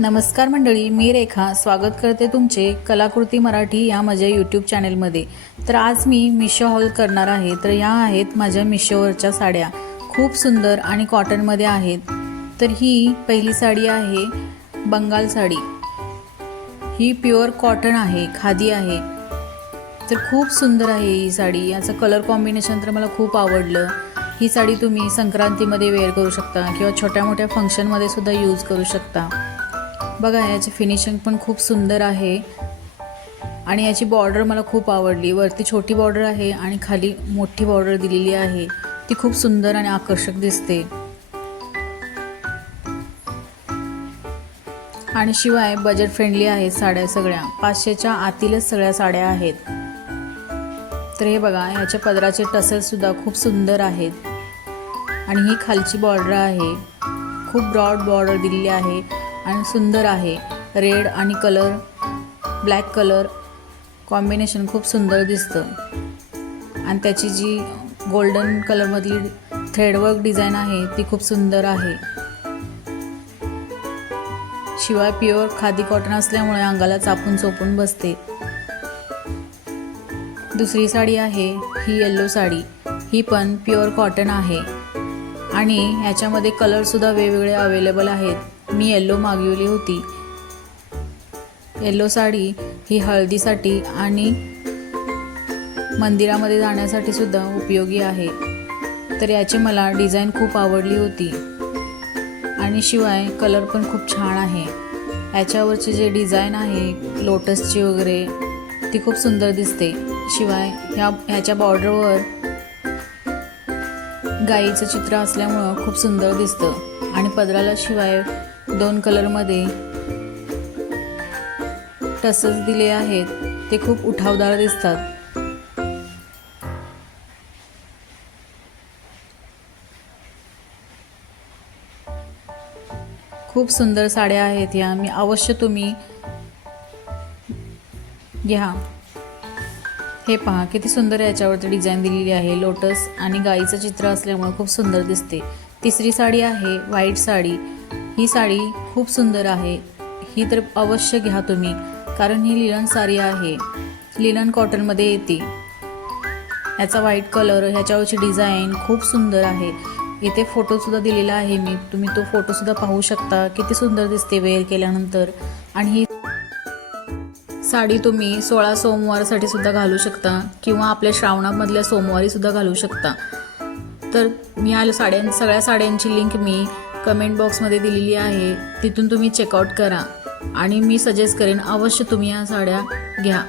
नमस्कार मंडळी, मी रेखा स्वागत करते तुमचे कलाकृती मराठी या माझ्या यूट्यूब चॅनलमध्ये। तर आज मी मिशो हॉल करणार आहे। तर या आहेत माझ्या मिशोवरच्या साड्या, खूप सुंदर आणि कॉटनमध्ये आहेत। तर ही पहिली साडी आहे बंगाल साडी, ही प्युअर कॉटन आहे, खादी आहे। तर खूप सुंदर आहे ही साडी, याचं कलर कॉम्बिनेशन तर मला खूप आवडलं। ही साडी तुम्ही संक्रांतीमध्ये वेअर करू शकता किंवा छोट्या मोठ्या फंक्शनमध्ये सुद्धा यूज करू शकता। बघा, याची फिनिशिंग पण खूप सुंदर आहे आणि याची बॉर्डर मला खूप आवडली। वरती छोटी बॉर्डर आहे आणि खाली मोठी बॉर्डर दिलेली आहे, ती खूप सुंदर आणि आकर्षक दिसते। आणि शिवाय बजेट फ्रेंडली आहेत साड्या सगळ्या, 500च्या आतीलच सगळ्या साड्या आहेत। तर हे बघा, याच्या पदराचे टसल सुद्धा खूप सुंदर आहेत आणि ही खालची बॉर्डर आहे, खूप ब्रॉड बॉर्डर दिलेली आहे आणि सुंदर आहे। रेड आणि कलर, ब्लॅक कलर कॉम्बिनेशन खूप सुंदर दिसतं आणि त्याची जी गोल्डन कलरमधली थ्रेडवर्क डिझाईन आहे ती खूप सुंदर आहे। शिवाय प्युअर खादी कॉटन असल्यामुळे अंगाला चापून चोपून बसते। दुसरी साडी आहे ही येलो साडी, ही पण प्युअर कॉटन आहे आणि ह्याच्यामध्ये कलरसुद्धा वेगवेगळे अवेलेबल आहेत। मी येलो मागवली होती। येलो साडी ही हळदीसाठी आणि मंदिरामध्ये जाण्यासाठी सुद्धा उपयोगी आहे। तर याची मला डिझाईन खूप आवडली होती आणि शिवाय कलर पण खूप छान आहे। याच्यावरची जे डिझाईन आहे लोटसची वगैरे, ती खूप सुंदर दिसते। शिवाय ह्याच्या बॉर्डरवर गाईचं चित्र असल्यामुळं खूप सुंदर दिसतं आणि पदराला शिवाय 2 कलरमध्ये टसल्स दिले आहेत, ते खूप उठावदार दिसतात। खूप सुंदर साड्या आहेत या, मी अवश्य तुम्ही घ्या। हे पहा किती सुंदर याच्यावरती डिझाईन दिलेली आहे, लोटस आणि गाईचं चित्र असल्यामुळे खूप सुंदर दिसते। तिसरी साडी आहे व्हाईट साडी, ही साडी खूप सुंदर आहे, ही तर अवश्य घ्या तुम्ही, कारण ही लिनन साडी आहे, लिनन कॉटनमध्ये येते। याचा व्हाईट कलर, ह्याच्यावरची डिझाईन खूप सुंदर आहे। इथे फोटोसुद्धा दिलेला आहे मी, तुम्ही तो फोटोसुद्धा पाहू शकता, किती सुंदर दिसते वेअर केल्यानंतर। आणि ही साडी तुम्ही 16 सोमवारसाठी सुद्धा घालू शकता किंवा आपल्या श्रावणामधल्या सोमवारी सुद्धा घालू शकता। तर मी या सगळ्या साड्यांची लिंक मी कमेंट बॉक्समध्ये दिलेली आहे, तिथून तुम्ही चेकआउट करा आणि मी सजेस्ट करेन अवश्य तुम्ही या साड्या घ्या।